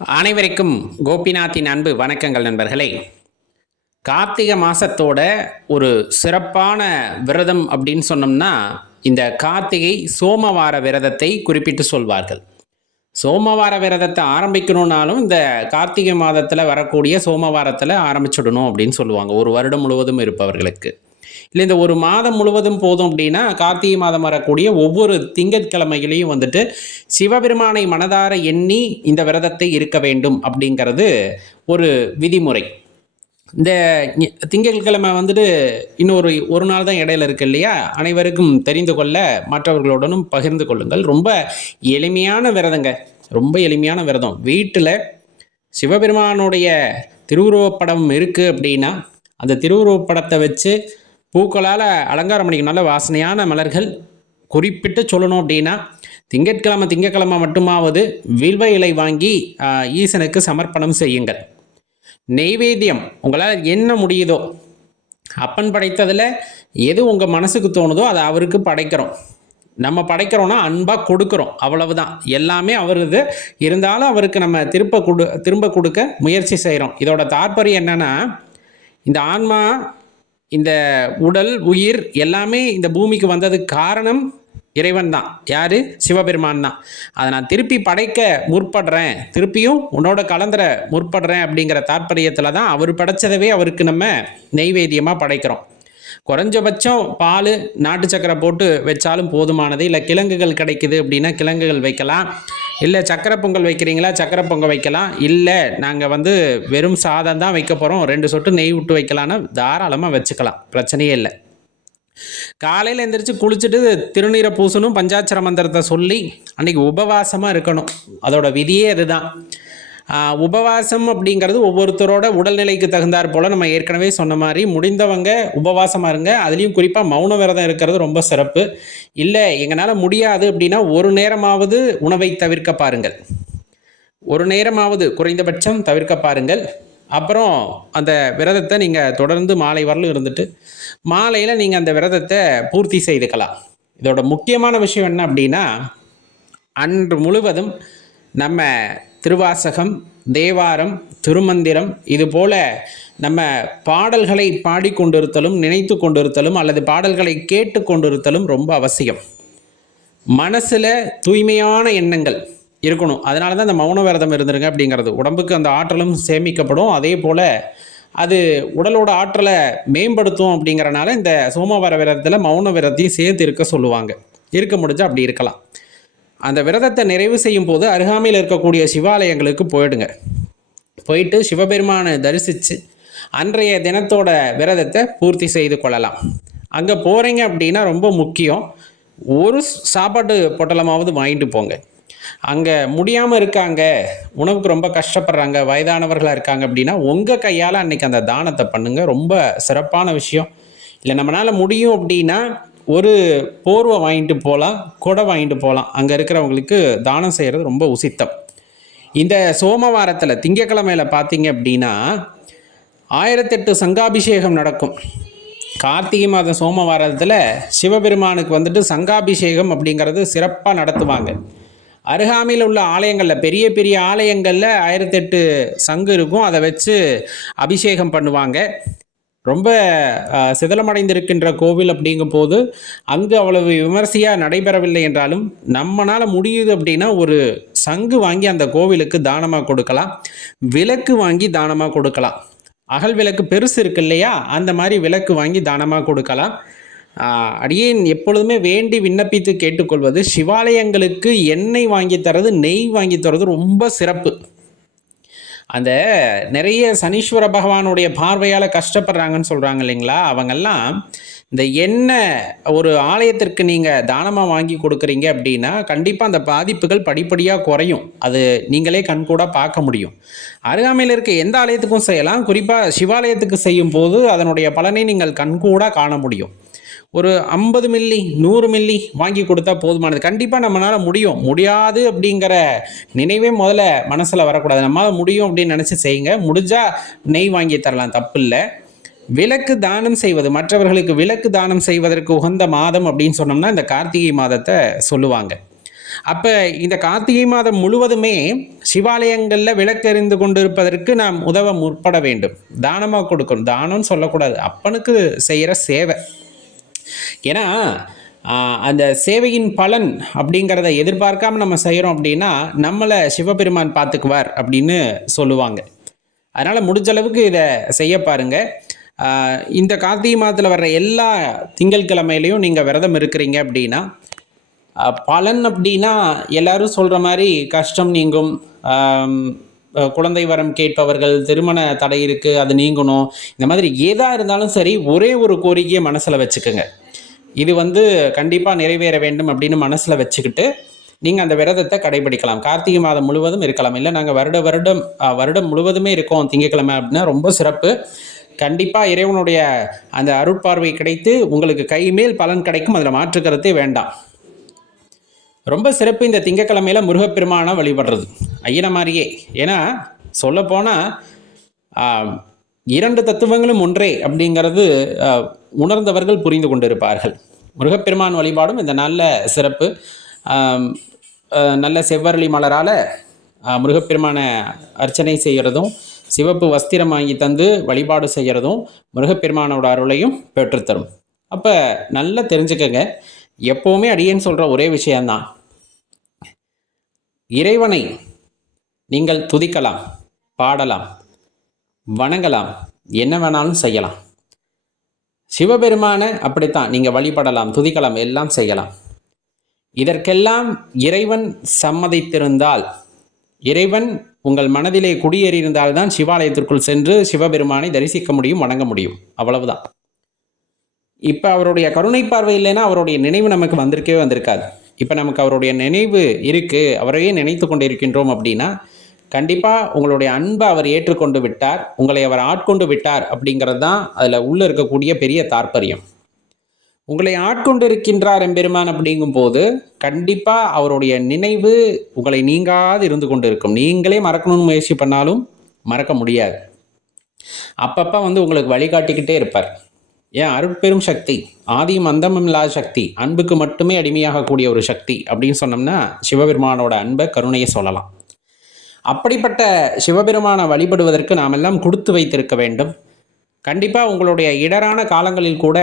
அனைவருக்கும் கோபிநாத்தின் அன்பு வணக்கங்கள் நண்பர்களே. கார்த்திகை மாதத்தோட ஒரு சிறப்பான விரதம் அப்படின்னு சொன்னோம்னா இந்த கார்த்திகை சோமவார விரதத்தை குறிப்பிட்டு சொல்வார்கள். சோமவார விரதத்தை ஆரம்பிக்கணும்னாலும் இந்த கார்த்திகை மாதத்தில் வரக்கூடிய சோமவாரத்தில் ஆரம்பிச்சுடணும் அப்படின்னு சொல்லுவாங்க. ஒரு வருடம் முழுவதும் இருப்பவர்களுக்கு. இல்லை இந்த ஒரு மாதம் முழுவதும் போதும் அப்படின்னா கார்த்திகை மாதம் வரக்கூடிய ஒவ்வொரு திங்கட்கிழமைகளையும் வந்துட்டு சிவபெருமானை மனதார எண்ணி இந்த விரதத்தை இருக்க வேண்டும் அப்படிங்கிறது ஒரு விதிமுறை. இந்த திங்கட்கிழமை வந்துட்டு இன்னொரு ஒரு நாள் தான் இடையில இருக்கு இல்லையா? அனைவருக்கும் தெரிந்து கொள்ள மற்றவர்களுடனும் பகிர்ந்து கொள்ளுங்கள். ரொம்ப எளிமையான விரதங்க. ரொம்ப எளிமையான விரதம். வீட்டில் சிவபெருமானுடைய திருவுருவப்படம் இருக்குது அப்படின்னா அந்த திருவுருவப்படத்தை வச்சு பூக்களால் அலங்காரம் பண்ணிக்க நல்ல வாசனையான மலர்கள் குறிப்பிட்டு சொல்லணும் அப்படின்னா திங்கட்கிழமை திங்கட்கிழமை மட்டுமாவது வில்வ இலை வாங்கி ஈசனுக்கு சமர்ப்பணம் செய்யுங்கள். நெய்வேத்தியம் உங்களால் என்ன முடியுதோ அப்பன் படைத்ததில் எது உங்கள் மனசுக்கு தோணுதோ அதை அவருக்கு படைக்கிறோம். நம்ம படைக்கிறோன்னா அன்பாக கொடுக்குறோம் அவ்வளவுதான். எல்லாமே அவரது. இருந்தாலும் அவருக்கு நம்ம திரும்ப கொடு திரும்ப கொடுக்க முயற்சி செய்கிறோம் இதோட தாற்பயம் என்னென்னா இந்த ஆன்மா இந்த உடல் உயிர் எல்லாமே இந்த பூமிக்கு வந்ததுக்கு காரணம் இறைவன் தான். யார்? சிவபெருமான் தான். அதை நான் திருப்பி படைக்க முற்படுறேன். திருப்பியும் உன்னோட கலந்துற முற்படுறேன் அப்படிங்கிற தாற்பயத்தில் தான் அவர் படைச்சதவே அவருக்கு நம்ம நெய்வேத்தியமாக படைக்கிறோம். குறைஞ்சபட்சம் பால் நாட்டு சக்கரை போட்டு வச்சாலும் போதுமானது. இல்லை கிழங்குகள் கிடைக்குது அப்படின்னா கிழங்குகள் வைக்கலாம். இல்லை சக்கரை பொங்கல் வைக்கிறீங்களா? சக்கரை பொங்கல் வைக்கலாம். இல்லை நாங்கள் வந்து வெறும் சாதம் தான் வைக்க போகிறோம் ரெண்டு சொட்டு நெய் விட்டு வைக்கலான்னு தாராளமாக வச்சுக்கலாம். பிரச்சனையே இல்லை. காலையில் எந்திரிச்சு குளிச்சுட்டு திருநீரை பூசணும் பஞ்சாட்சர மந்திரத்தை சொல்லி அன்னைக்கு உபவாசமாக இருக்கணும். அதோட விதியே அதுதான். உபவாசம் அப்படிங்கிறது ஒவ்வொருத்தரோட உடல்நிலைக்கு தகுந்தாற் போல் நம்ம ஏற்கனவே சொன்ன மாதிரி முடிந்தவங்க உபவாசமாக இருங்க. அதுலேயும் குறிப்பாக மௌன விரதம் இருக்கிறது ரொம்ப சிறப்பு. இல்லை எங்களால் முடியாது அப்படின்னா ஒரு நேரமாவது உணவை தவிர்க்க பாருங்கள். ஒரு நேரமாவது குறைந்தபட்சம் தவிர்க்க பாருங்கள். அப்புறம் அந்த விரதத்தை நீங்கள் தொடர்ந்து மாலை வரலும் இருந்துட்டு மாலையில் நீங்கள் அந்த விரதத்தை பூர்த்தி செய்துக்கலாம். இதோட முக்கியமான விஷயம் என்ன அப்படின்னா அன்று முழுவதும் நம்ம திருவாசகம் தேவாரம் திருமந்திரம் இதுபோல நம்ம பாடல்களை பாடிக்கொண்டிருத்தலும் நினைத்து கொண்டிருத்தலும் அல்லது பாடல்களை கேட்டு கொண்டிருத்தலும் ரொம்ப அவசியம். மனசில் தூய்மையான எண்ணங்கள் இருக்கணும். அதனால தான் இந்த மௌன விரதம் இருந்துருங்க அப்படிங்கிறது. உடம்புக்கு அந்த ஆற்றலும் சேமிக்கப்படும். அதே போல் அது உடலோட ஆற்றலை மேம்படுத்தும் அப்படிங்கிறனால இந்த சோமவார விரதத்தில் மௌன விரதத்தையும் சேர்த்து இருக்க சொல்லுவாங்க. இருக்க முடிஞ்சால் அப்படி இருக்கலாம். அந்த விரதத்தை நிறைவு செய்யும் போது அருகாமையில் இருக்கக்கூடிய சிவாலயங்களுக்கு போயிடுங்க. போயிட்டு சிவபெருமானை தரிசித்து அன்றைய தினத்தோட விரதத்தை பூர்த்தி செய்து கொள்ளலாம். அங்கே போகிறீங்க அப்படின்னா ரொம்ப முக்கியம். ஒரு சாப்பாட்டு பொட்டலமாவது வாங்கிட்டு போங்க. அங்கே முடியாமல் இருக்காங்க உணவுக்கு ரொம்ப கஷ்டப்படுறாங்க வயதானவர்களாக இருக்காங்க அப்படின்னா உங்கள் கையால் அன்னைக்கு அந்த தானத்தை பண்ணுங்கள் ரொம்ப சிறப்பான விஷயம். இல்லை நம்மளால் முடியும் அப்படின்னா ஒரு போர்வை வாங்கிட்டு போகலாம் கொடை வாங்கிட்டு போகலாம் அங்கே இருக்கிறவங்களுக்கு தானம் செய்கிறது ரொம்ப உசித்தம். இந்த சோமவாரத்தில் திங்கக்கிழமையில் பார்த்தீங்க அப்படின்னா ஆயிரத்தெட்டு சங்காபிஷேகம் நடக்கும். கார்த்திகை மாதம் சோமவாரத்தில் சிவபெருமானுக்கு வந்துட்டு சங்காபிஷேகம் அப்படிங்கிறது சிறப்பாக நடத்துவாங்க. அருகாமையில் உள்ள ஆலயங்களில் பெரிய பெரிய ஆலயங்களில் ஆயிரத்தெட்டு சங்கு இருக்கும். அதை வச்சு அபிஷேகம் பண்ணுவாங்க. ரொம்ப சிதலமடைந்திருக்கின்ற கோவில் அப்படிங்கும் போது அங்கு அவ்வளவு விமர்சையாக நடைபெறவில்லை என்றாலும் நம்மளால் முடியுது அப்படின்னா ஒரு சங்கு வாங்கி அந்த கோவிலுக்கு தானமாக கொடுக்கலாம். விளக்கு வாங்கி தானமாக கொடுக்கலாம். அகல் விளக்கு பெருசு இருக்கு இல்லையா? அந்த மாதிரி விளக்கு வாங்கி தானமாக கொடுக்கலாம். அடியேன் எப்பொழுதுமே வேண்டி விண்ணப்பித்து கேட்டுக்கொள்வது சிவாலயங்களுக்கு எண்ணெய் வாங்கி தரது நெய் வாங்கி தரது ரொம்ப சிறப்பு. அந்த நிறைய சனீஸ்வர பகவானுடைய பார்வையால் கஷ்டப்படுறாங்கன்னு சொல்கிறாங்க இல்லைங்களா? அவங்கெல்லாம் இந்த என்ன ஒரு ஆலயத்திற்கு நீங்கள் தானமாக வாங்கி கொடுக்குறீங்க அப்படின்னா கண்டிப்பாக அந்த பாதிப்புகள் படிப்படியாக குறையும். அது நீங்களே கண்கூடாக பார்க்க முடியும். அருகாமையில் இருக்க எந்த ஆலயத்துக்கும் செய்யலாம். குறிப்பாக சிவாலயத்துக்கு செய்யும் போது அதனுடைய பலனை நீங்கள் கண்கூடாக காண முடியும். ஒரு ஐம்பது மில்லி நூறு மில்லி வாங்கி கொடுத்தா போதுமானது. கண்டிப்பாக நம்மளால் முடியும். முடியாது அப்படிங்கிற நினைவே முதல்ல மனசில் வரக்கூடாது. நம்மளால் முடியும் அப்படின்னு நினச்சி செய்யுங்க. முடிஞ்சால் நெய் வாங்கி தரலாம். தப்பு இல்லை. விளக்கு தானம் செய்வது மற்றவர்களுக்கு விளக்கு தானம் செய்வதற்கு உகந்த மாதம் அப்படின்னு சொன்னோம்னா இந்த கார்த்திகை மாதத்தை சொல்லுவாங்க. அப்போ இந்த கார்த்திகை மாதம் முழுவதுமே சிவாலயங்களில் விளக்கெறிந்து கொண்டிருப்பதற்கு நாம் உதவ முற்பட வேண்டும். தானமாக கொடுக்கணும். தானம்னு சொல்லக்கூடாது. அப்பனுக்கு செய்கிற சேவை. ஏன்னா அந்த சேவையின் பலன் அப்படிங்கிறத எதிர்பார்க்காம நம்ம செய்கிறோம் அப்படின்னா நம்மளை சிவபெருமான் பார்த்துக்குவார் அப்படின்னு சொல்லுவாங்க. அதனால் முடிஞ்ச அளவுக்கு இதை செய்ய பாருங்க. இந்த கார்த்திகை மாதத்தில் வர்ற எல்லா திங்கட்கிழமையிலையும் நீங்கள் விரதம் இருக்கிறீங்க அப்படின்னா பலன் அப்படின்னா எல்லாரும் சொல்கிற மாதிரி கஷ்டம் நீங்கும். குழந்தை வரம் கேட்பவர்கள் திருமண தடை இருக்குது அது நீங்கணும். இந்த மாதிரி ஏதா இருந்தாலும் சரி ஒரே ஒரு கோரிக்கையை மனசில் வச்சுக்கோங்க. இது வந்து கண்டிப்பாக நிறைவேற வேண்டும் அப்படின்னு மனசில் வச்சுக்கிட்டு நீங்கள் அந்த விரதத்தை கடைபிடிக்கலாம். கார்த்திகை மாதம் முழுவதும் இருக்கலாம். இல்லை நாங்கள் வருட வருடம் வருடம் முழுவதுமே இருக்கோம் திங்கட்கிழமை அப்படின்னா ரொம்ப சிறப்பு. கண்டிப்பாக இறைவனுடைய அந்த அருட்பார்வை கிடைத்து உங்களுக்கு கைமேல் பலன் கிடைக்கும். அதில் மாற்றுக்கிறதே வேண்டாம். ரொம்ப சிறப்பு இந்த திங்கக்கிழமையில் முருகப்பெருமானை வழிபடுறது. ஐயனை மாதிரியே ஏன்னா சொல்லப்போனால் இரண்டு தத்துவங்களும் ஒன்றே அப்படிங்கிறது உணர்ந்தவர்கள் புரிந்து கொண்டிருப்பார்கள். முருகப்பெருமான் வழிபாடும் இந்த நல்ல சிறப்பு. நல்ல செவ்வரளி மலரால் முருகப்பெருமானை அர்ச்சனை செய்கிறதும் சிவப்பு வஸ்திரம் வாங்கி தந்து வழிபாடு செய்கிறதும் முருகப்பெருமானோட அருளையும் பெற்றுத்தரும். அப்போ நல்லா தெரிஞ்சுக்கங்க. எப்போவுமே அடியேன்னு சொல்கிற ஒரே விஷயந்தான் இறைவனை நீங்கள் துதிக்கலாம் பாடலாம். வணங்கலாம். என்ன வேணாலும் செய்யலாம். சிவபெருமானை அப்படித்தான் நீங்கள் வழிபடலாம் துதிக்கலாம் எல்லாம் செய்யலாம். இதற்கெல்லாம் இறைவன் சம்மதித்திருந்தால் இறைவன் உங்கள் மனதிலே குடியேறியிருந்தால் தான் சிவாலயத்திற்குள் சென்று சிவபெருமானை தரிசிக்க முடியும் வணங்க முடியும். அவ்வளவுதான். இப்போ அவருடைய கருணை பார்வை இல்லைன்னா அவருடைய நினைவு நமக்கு வந்திருக்கவே வந்திருக்காது. இப்போ நமக்கு அவருடைய நினைவு இருக்குது அவரையே நினைத்து கொண்டிருக்கின்றோம் அப்படின்னா கண்டிப்பாக உங்களுடைய அன்பை அவர் ஏற்றுக்கொண்டு விட்டார் உங்களை அவர் ஆட்கொண்டு விட்டார் அப்படிங்கிறது தான் அதில் உள்ளே இருக்கக்கூடிய பெரிய தாற்பயம். உங்களை ஆட்கொண்டு இருக்கின்றார் எம்பெருமான் அப்படிங்கும்போது கண்டிப்பாக அவருடைய நினைவு உங்களை நீங்காது இருந்து கொண்டு இருக்கும் நீங்களே மறக்கணும்னு முயற்சி பண்ணாலும் மறக்க முடியாது. அப்பப்போ வந்து உங்களுக்கு வழிகாட்டிக்கிட்டே இருப்பார். ஏன்? அருட்பெரும் சக்தி ஆதியும் அந்தமும் இல்லாத சக்தி அன்புக்கு மட்டுமே அடிமையாகக்கூடிய ஒரு சக்தி அப்படின்னு சொன்னோம்னா சிவபெருமானோட அன்பை கருணையை சொல்லலாம். அப்படிப்பட்ட சிவபெருமானை வழிபடுவதற்கு நாம் எல்லாம் கொடுத்து வைத்திருக்க வேண்டும். கண்டிப்பாக உங்களுடைய இடரான காலங்களில் கூட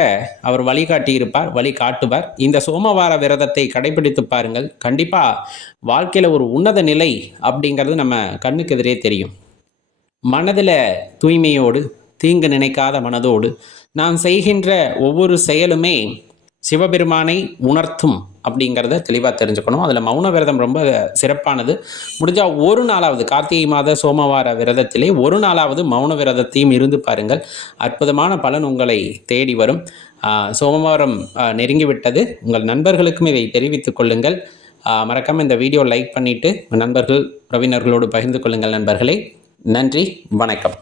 அவர் வழிகாட்டியிருப்பார் வழி காட்டுவார். இந்த சோமவார விரதத்தை கடைபிடித்து பாருங்கள். கண்டிப்பாக வாழ்க்கையில் ஒரு உன்னத நிலை அப்படிங்கிறது நம்ம கண்ணுக்கு எதிரே தெரியும். மனதில் தூய்மையோடு தீங்கு நினைக்காத மனதோடு நாம் செய்கின்ற ஒவ்வொரு செயலுமே சிவபெருமானை உணர்த்தும் அப்படிங்கிறத தெளிவாக தெரிஞ்சுக்கணும். அதில் மௌன விரதம் ரொம்ப சிறப்பானது. முடிஞ்சால் ஒரு நாளாவது கார்த்திகை மாத சோமவார விரதத்திலே ஒரு நாளாவது மௌன விரதத்தையும் இருந்து பாருங்கள். அற்புதமான பலன் உங்களை தேடி வரும். சோமவாரம் நெருங்கிவிட்டது. உங்கள் நண்பர்களுக்கும் இதை தெரிவித்துக் கொள்ளுங்கள். மறக்காமல் இந்த வீடியோ லைக் பண்ணிவிட்டு நண்பர்கள் உறவினர்களோடு பகிர்ந்து கொள்ளுங்கள் நண்பர்களே. நன்றி வணக்கம்.